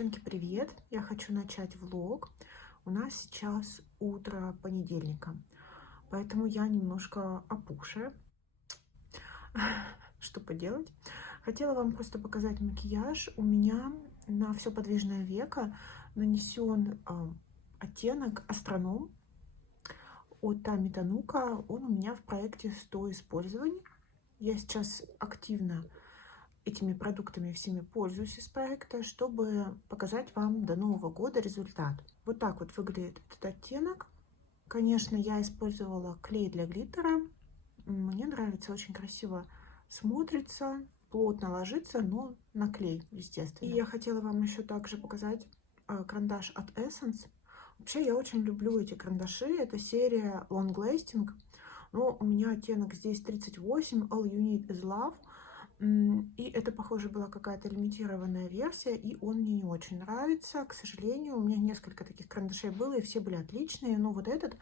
Девчонки, привет! Я хочу начать влог. У нас сейчас утро понедельника, поэтому я немножко опухшая. Что поделать? Хотела вам просто показать макияж. У меня на все подвижное веко нанесен оттенок Астроном от Тами Танука. Он у меня в проекте 100 использований. Я сейчас активно этими продуктами всеми пользуюсь из проекта, чтобы показать вам до Нового года результат. Вот так вот выглядит этот оттенок. Конечно, я использовала клей для глиттера. Мне нравится, очень красиво смотрится, плотно ложится, но на клей, естественно. И я хотела вам еще также показать карандаш от Essence. Вообще, я очень люблю эти карандаши. Это серия Long Lasting. Но у меня оттенок здесь 38, All You Need Is Love. И это, похоже, была какая-то лимитированная версия, и он мне не очень нравится. К сожалению, у меня несколько таких карандашей было, и все были отличные. Но вот этот,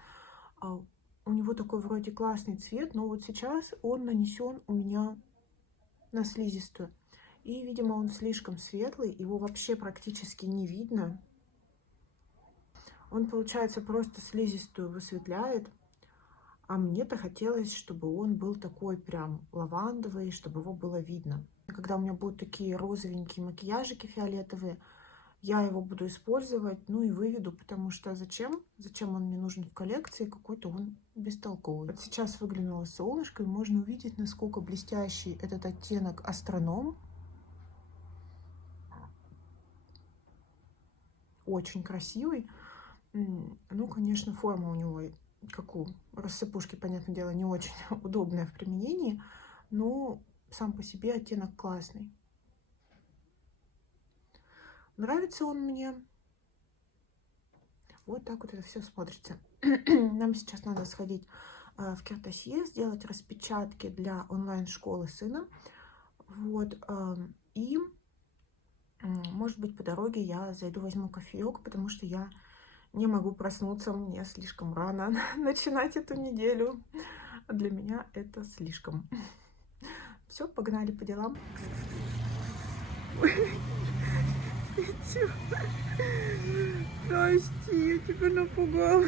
у него такой вроде классный цвет, но вот сейчас он нанесен у меня на слизистую. И, видимо, он слишком светлый, его вообще практически не видно. Он, получается, просто слизистую высветляет. А мне-то хотелось, чтобы он был такой прям лавандовый, чтобы его было видно. И когда у меня будут такие розовенькие макияжики фиолетовые, я его буду использовать, ну и выведу, потому что зачем? Зачем он мне нужен в коллекции? Какой-то он бестолковый. Вот сейчас выглянуло солнышко, и можно увидеть, насколько блестящий этот оттенок Астроном. Очень красивый. Ну, конечно, форма у него, как у рассыпушки, понятное дело, не очень удобная в применении, но сам по себе оттенок классный. Нравится он мне. Вот так вот это все смотрится. Нам сейчас надо сходить в Кертасье, сделать распечатки для онлайн-школы сына. Вот. И, может быть, по дороге я зайду, возьму кофеек, потому что я не могу проснуться, мне слишком рано начинать эту неделю. Для меня это слишком. Все, погнали по делам. Прости, я тебя напугала.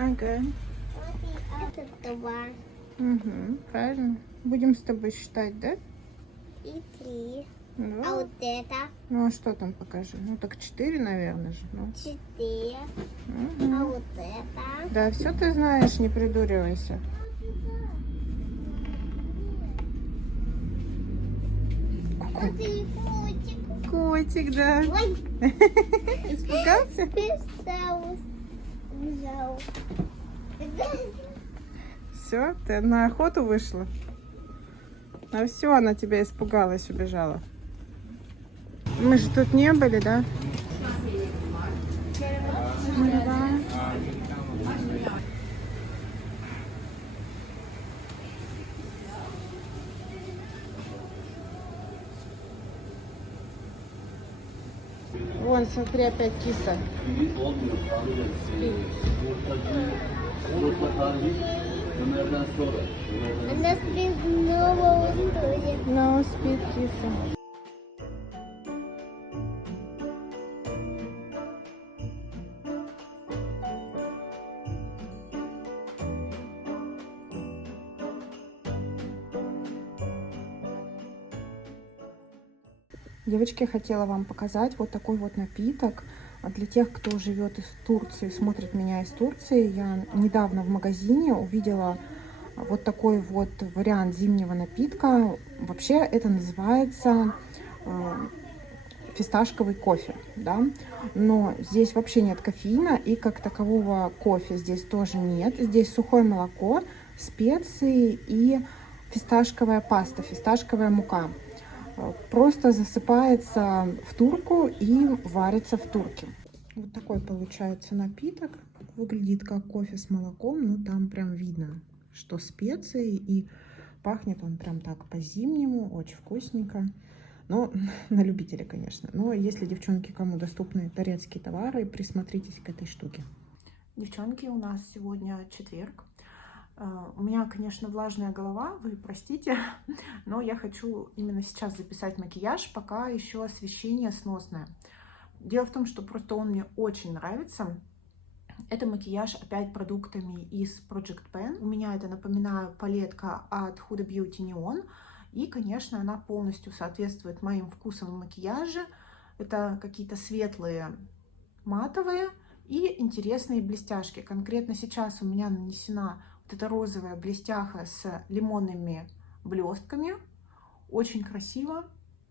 Ага. Угу, правильно. Будем с тобой считать, да? И 3. Ну, А вот это? ну а что там покажи? Ну так 4, наверное же. Ну. 4. Угу. А вот это? Да, все ты знаешь, не придуривайся. А ты котик. Котик, да. Ой. Испугался? Убежал. Все, ты на охоту вышла? А все, она тебя испугалась, убежала. Мы же тут не были, да? Да. Вон, смотри, опять киса. Она спит снова устроит. Ну, спит киса. Девочки, хотела вам показать вот такой вот напиток. Для тех, кто живет в Турции, смотрит меня из Турции, я недавно в магазине увидела вот такой вот вариант зимнего напитка. Вообще это называется фисташковый кофе, да, но здесь вообще нет кофеина, и как такового кофе здесь тоже нет. Здесь сухое молоко, специи и фисташковая паста, фисташковая мука. Просто засыпается в турку и варится в турке. Вот такой получается напиток. Выглядит как кофе с молоком, но там прям видно, что специи, и пахнет он прям так по-зимнему, очень вкусненько. Но на любителя, конечно. Но если, девчонки, кому доступны турецкие товары, присмотритесь к этой штуке. Девчонки, у нас сегодня четверг. У меня, конечно, влажная голова, вы простите, но я хочу именно сейчас записать макияж, пока еще освещение сносное. Дело в том, что просто он мне очень нравится. Это макияж опять продуктами из Project Pan. У меня это, напоминаю, палетка от Huda Beauty Neon. И, конечно, она полностью соответствует моим вкусам в макияже. Это какие-то светлые матовые и интересные блестяшки. Конкретно сейчас у меня нанесена вот эта розовая блестяха с лимонными блестками. Очень красиво.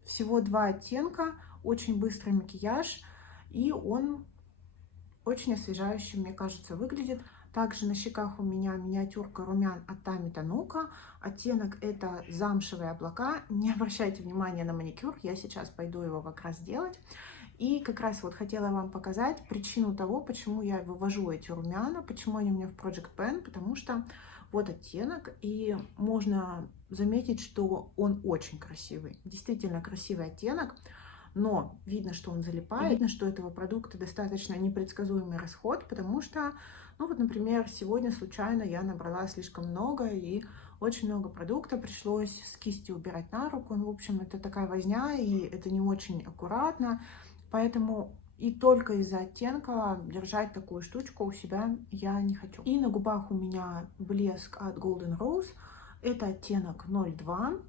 Всего 2 оттенка. Очень быстрый макияж. И он очень освежающий, мне кажется, выглядит. Также на щеках у меня миниатюрка румян от Тами Танука. Оттенок это замшевые облака. Не обращайте внимания на маникюр, я сейчас пойду его как раз делать. И как раз вот хотела вам показать причину того, почему я вывожу эти румяна, почему они у меня в Project Pan, потому что вот оттенок, и можно заметить, что он очень красивый, действительно красивый оттенок. Но видно, что он залипает, видно, что этого продукта достаточно непредсказуемый расход, потому что, ну вот, например, сегодня случайно я набрала слишком много, и очень много продукта пришлось с кистью убирать на руку. Ну, в общем, это такая возня, и это не очень аккуратно, поэтому и только из-за оттенка держать такую штучку у себя я не хочу. И на губах у меня блеск от Golden Rose, это оттенок 02.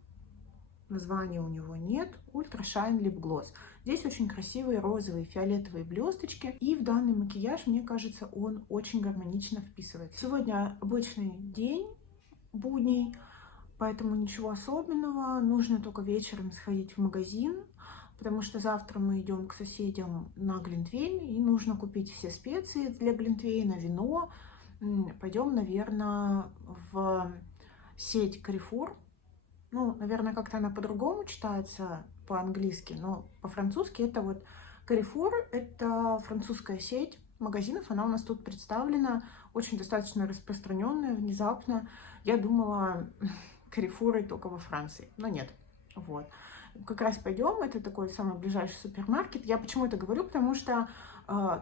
Названия у него нет. Ultra Shine Lip Gloss. Здесь очень красивые розовые, фиолетовые блесточки. И в данный макияж, мне кажется, он очень гармонично вписывается. Сегодня обычный день, будний, поэтому ничего особенного. Нужно только вечером сходить в магазин, потому что завтра мы идем к соседям на глинтвейн, и нужно купить все специи для глинтвейна, вино. Пойдем, наверное, в сеть Carrefour. Ну, наверное, как-то она по-другому читается по-английски, но по-французски это вот Carrefour, это французская сеть магазинов, она у нас тут представлена, очень достаточно распространенная, внезапно. Я думала, Carrefour только во Франции, но нет, вот. Как раз пойдем, это такой самый ближайший супермаркет. Я почему это говорю, потому что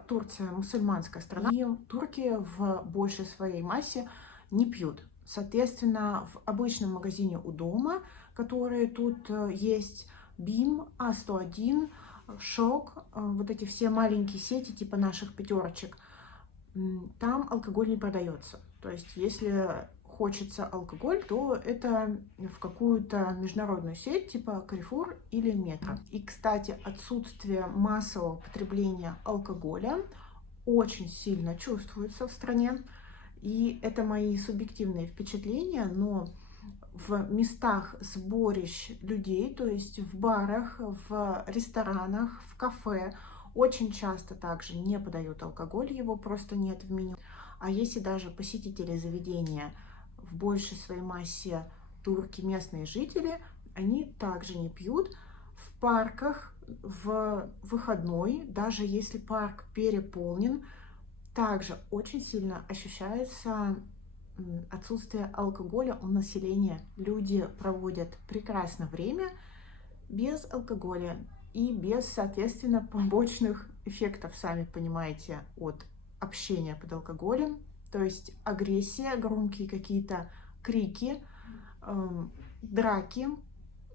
Турция мусульманская страна, и турки в большей своей массе не пьют. Соответственно, в обычном магазине у дома, которые тут есть, BIM, А101, Шок, вот эти все маленькие сети типа наших пятерочек, там алкоголь не продается. То есть, если хочется алкоголь, то это в какую-то международную сеть типа Carrefour или Metro. И, кстати, отсутствие массового потребления алкоголя очень сильно чувствуется в стране. И это мои субъективные впечатления, но в местах сборищ людей, то есть в барах, в ресторанах, в кафе, очень часто также не подают алкоголь, его просто нет в меню. А если даже посетители заведения в большей своей массе турки, местные жители, они также не пьют. В парках в выходной, даже если парк переполнен, также очень сильно ощущается отсутствие алкоголя у населения. Люди проводят прекрасное время без алкоголя и без, соответственно, побочных эффектов, сами понимаете, от общения под алкоголем. То есть агрессия, громкие какие-то крики, драки,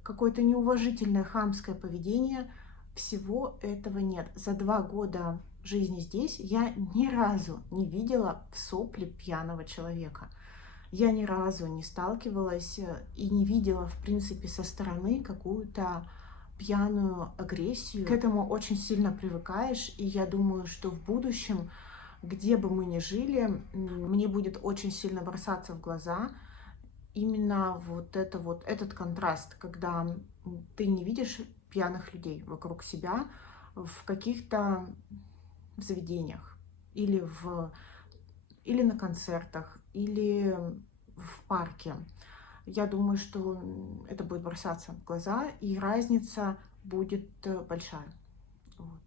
какое-то неуважительное хамское поведение. Всего этого нет. За 2 года жизни здесь я ни разу не видела в сопле пьяного человека. Я ни разу не сталкивалась и не видела, в принципе, со стороны какую-то пьяную агрессию. К этому очень сильно привыкаешь, и я думаю, что в будущем, где бы мы ни жили, мне будет очень сильно бросаться в глаза именно этот контраст, когда ты не видишь пьяных людей вокруг себя в каких-то заведениях или на концертах, или в парке. Я думаю, что это будет бросаться в глаза, и разница будет большая. Вот.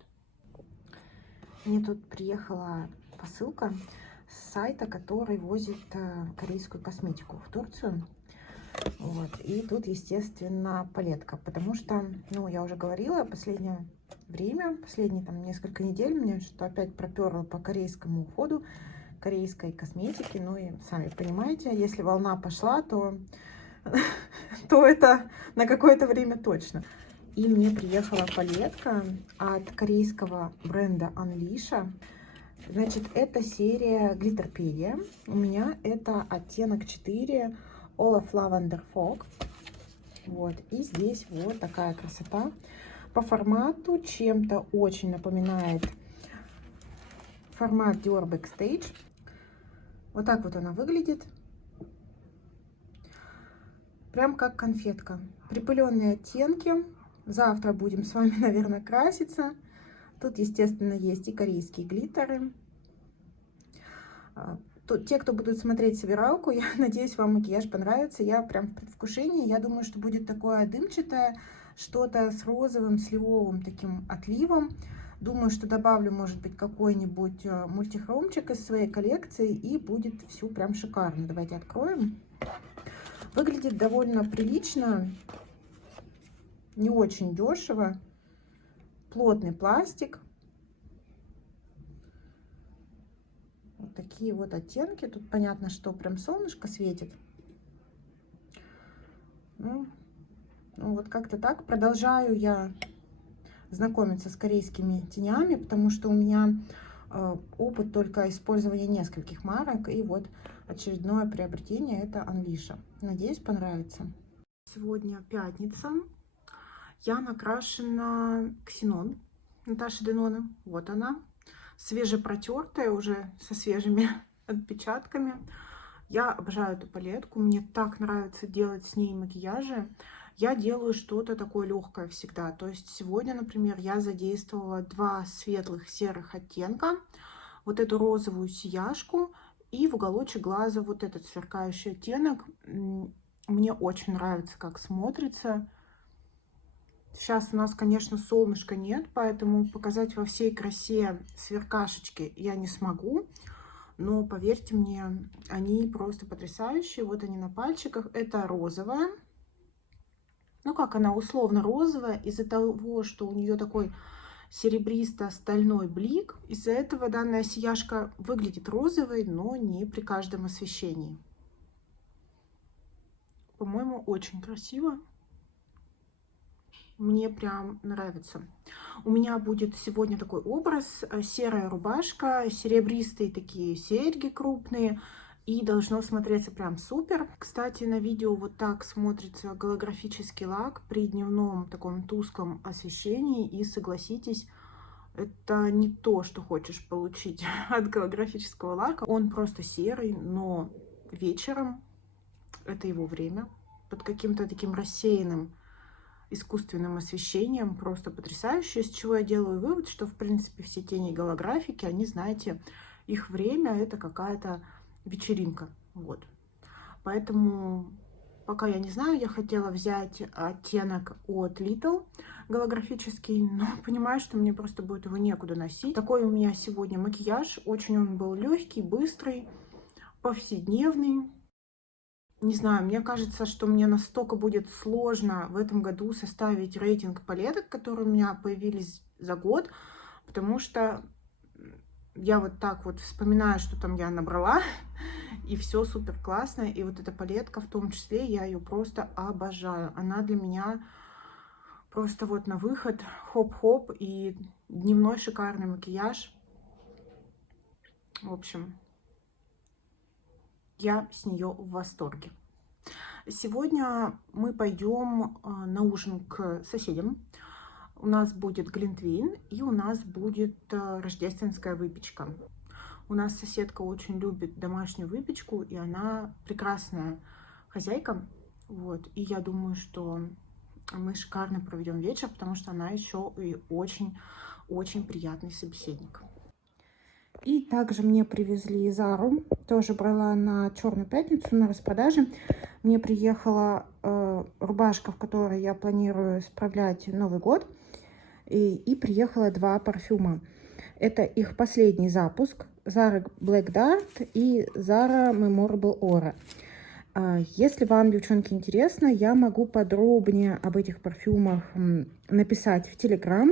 Мне тут приехала посылка с сайта, который возит корейскую косметику в Турцию. Вот. И тут, естественно, палетка, потому что, ну, я уже говорила, последние там несколько недель меня что-то опять проперло по корейскому уходу, корейской косметики. Ну и сами понимаете, если волна пошла, то это на какое-то время точно. И мне приехала палетка от корейского бренда Unleasha. Значит, это серия Glitterpedia. У меня это оттенок 4 Olaf Lavender Fog. Вот. И здесь вот такая красота. По формату чем-то очень напоминает формат Dior Backstage. Вот так вот она выглядит. Прям как конфетка. Припыленные оттенки. Завтра будем с вами, наверное, краситься. Тут, естественно, есть и корейские глиттеры. Те, кто будут смотреть собиралку, я надеюсь, вам макияж понравится. Я прям в предвкушении. Я думаю, что будет такое дымчатое, что-то с розовым, сливовым таким отливом. Думаю, что добавлю, может быть, какой-нибудь мультихромчик из своей коллекции, и будет все прям шикарно. Давайте откроем. Выглядит довольно прилично, не очень дешево. Плотный пластик. Вот такие вот оттенки. Тут понятно, что прям солнышко светит. Ну вот как-то так. Продолжаю я знакомиться с корейскими тенями, потому что у меня опыт только использования нескольких марок. И вот очередное приобретение — это Unleasha. Надеюсь, понравится. Сегодня пятница. Я накрашена Ксенон Наташи Деноны. Вот она. Свежепротертая, уже со свежими отпечатками. Я обожаю эту палетку. Мне так нравится делать с ней макияжи. Я делаю что-то такое легкое всегда. То есть сегодня, например, я задействовала 2 светлых серых оттенка. Вот эту розовую сияшку и в уголочек глаза вот этот сверкающий оттенок. Мне очень нравится, как смотрится. Сейчас у нас, конечно, солнышка нет, поэтому показать во всей красе сверкашечки я не смогу. Но поверьте мне, они просто потрясающие. Вот они на пальчиках. Это розовая. Ну как она, условно розовая, из-за того, что у нее такой серебристо-стальной блик. Из-за этого данная сияшка выглядит розовой, но не при каждом освещении. По-моему, очень красиво. Мне прям нравится. У меня будет сегодня такой образ: серая рубашка, серебристые такие серьги крупные, и должно смотреться прям супер. Кстати, на видео вот так смотрится голографический лак при дневном таком тусклом освещении, и согласитесь, это не то, что хочешь получить от голографического лака. Он просто серый, но вечером, это его время, под каким-то таким рассеянным искусственным освещением, просто потрясающе. Из чего я делаю вывод, что в принципе все тени голографики, они, знаете, их время — это какая-то вечеринка. Вот. Поэтому пока я не знаю, я хотела взять оттенок от Little голографический, но понимаю, что мне просто будет его некуда носить. Такой у меня сегодня макияж. Очень он был легкий, быстрый, повседневный. Не знаю, мне кажется, что мне настолько будет сложно в этом году составить рейтинг палеток, которые у меня появились за год, потому что я вот так вот вспоминаю, что там я набрала, и все супер классно. И вот эта палетка в том числе, я ее просто обожаю. Она для меня просто вот на выход, хоп-хоп, и дневной шикарный макияж. В общем, я с нее в восторге. Сегодня мы пойдем на ужин к соседям. У нас будет глинтвейн и у нас будет рождественская выпечка. У нас соседка очень любит домашнюю выпечку, и она прекрасная хозяйка. Вот. И я думаю, что мы шикарно проведем вечер, потому что она еще и очень приятный собеседник. И также мне привезли Зару, тоже брала на Черную пятницу на распродаже. Мне приехала рубашка, в которой я планирую справлять Новый год. И приехало 2 парфюма. Это их последний запуск. Zara Black Dart и Zara Memorable Aura. Если вам, девчонки, интересно, я могу подробнее об этих парфюмах написать в Telegram.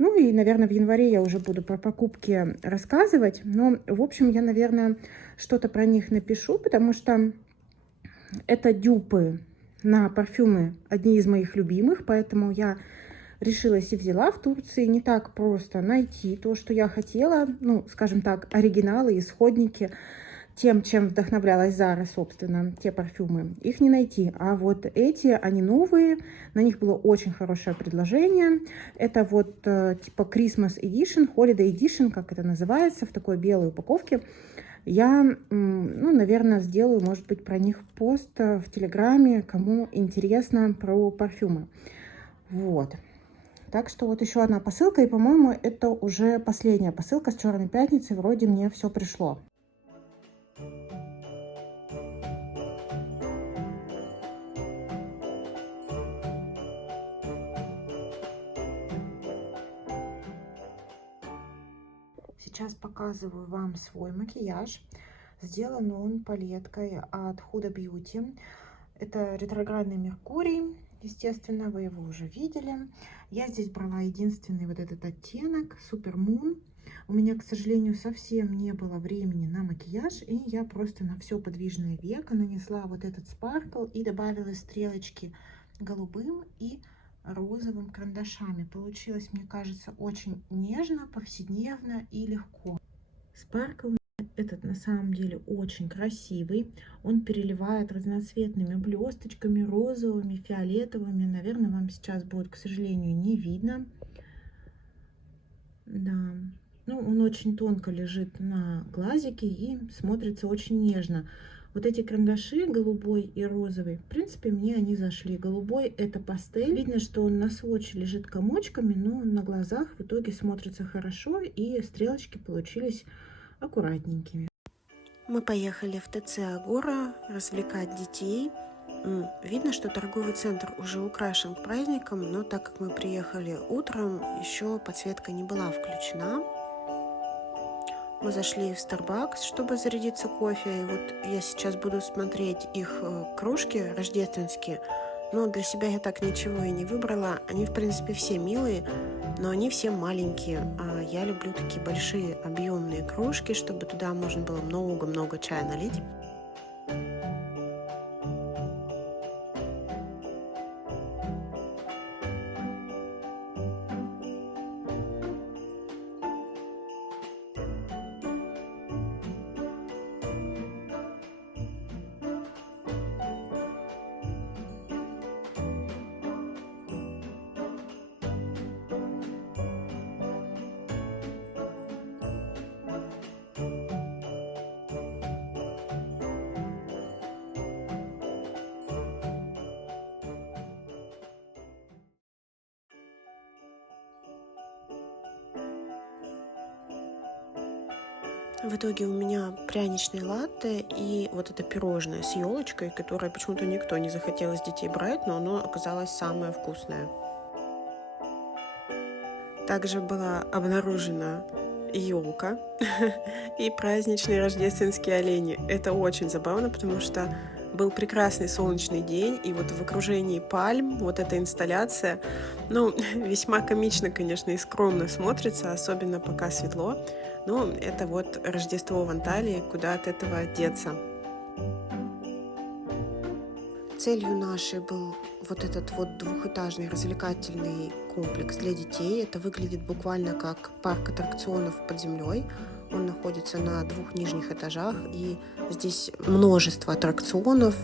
Ну и, наверное, в январе я уже буду про покупки рассказывать. Но, в общем, я, наверное, что-то про них напишу, потому что это дюпы на парфюмы, одни из моих любимых. Поэтому я решилась и взяла. В Турции не так просто найти то, что я хотела. Ну, скажем так, оригиналы, исходники. Тем, чем вдохновлялась Зара, собственно, те парфюмы, их не найти. А вот эти, они новые, на них было очень хорошее предложение. Это вот типа Christmas Edition, Holiday Edition, как это называется, в такой белой упаковке. Я, ну, наверное, сделаю, может быть, про них пост в Телеграме, кому интересно про парфюмы. Вот. Так что вот еще одна посылка, и, по-моему, это уже последняя посылка с Черной пятницы. Вроде мне все пришло. Сейчас показываю вам свой макияж. Сделан он палеткой от Huda Beauty. Это ретроградный Меркурий. Естественно, вы его уже видели. Я здесь брала единственный вот этот оттенок Super Moon. У меня, к сожалению, совсем не было времени на макияж, и я просто на все подвижное веко нанесла вот этот спаркл и добавила стрелочки голубым и розовым карандашами. Получилось, мне кажется, очень нежно, повседневно и легко. Спаркл этот на самом деле очень красивый. Он переливает разноцветными блесточками, розовыми, фиолетовыми. Наверное, вам сейчас будет, к сожалению, не видно. Да. Ну, он очень тонко лежит на глазике и смотрится очень нежно. Вот эти карандаши, голубой и розовый, в принципе, мне они зашли. Голубой — это пастель. Видно, что он на сводче лежит комочками, но на глазах в итоге смотрится хорошо, и стрелочки получились аккуратненькими. Мы поехали в ТЦ Агора развлекать детей. Видно, что торговый центр уже украшен к праздникам, но так как мы приехали утром, еще подсветка не была включена. Мы зашли в Starbucks, чтобы зарядиться кофе. И вот я сейчас буду смотреть их кружки рождественские. Но для себя я так ничего и не выбрала. Они, в принципе, все милые, но они все маленькие. А я люблю такие большие объемные кружки, чтобы туда можно было много-много чая налить. В итоге у меня пряничный латте и вот это пирожное с елочкой, которое почему-то никто не захотел из детей брать, но оно оказалось самое вкусное. Также была обнаружена елка и праздничные рождественские олени. Это очень забавно, потому что был прекрасный солнечный день, и вот в окружении пальм вот эта инсталляция, ну, весьма комично, конечно, и скромно смотрится, особенно пока светло. Но это вот Рождество в Анталии, куда от этого деться. Целью нашей был вот этот вот двухэтажный развлекательный комплекс для детей. Это выглядит буквально как парк аттракционов под землей. Он находится на 2 нижних этажах, и здесь множество аттракционов.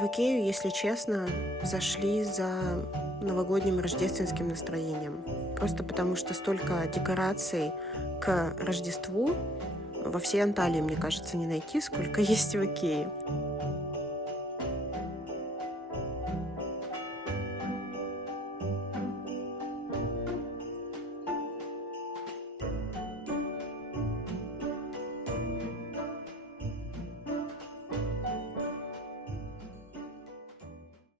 В Икею, если честно, зашли за новогодним рождественским настроением. Просто потому что столько декораций к Рождеству во всей Анталии, мне кажется, не найти, сколько есть в Икее.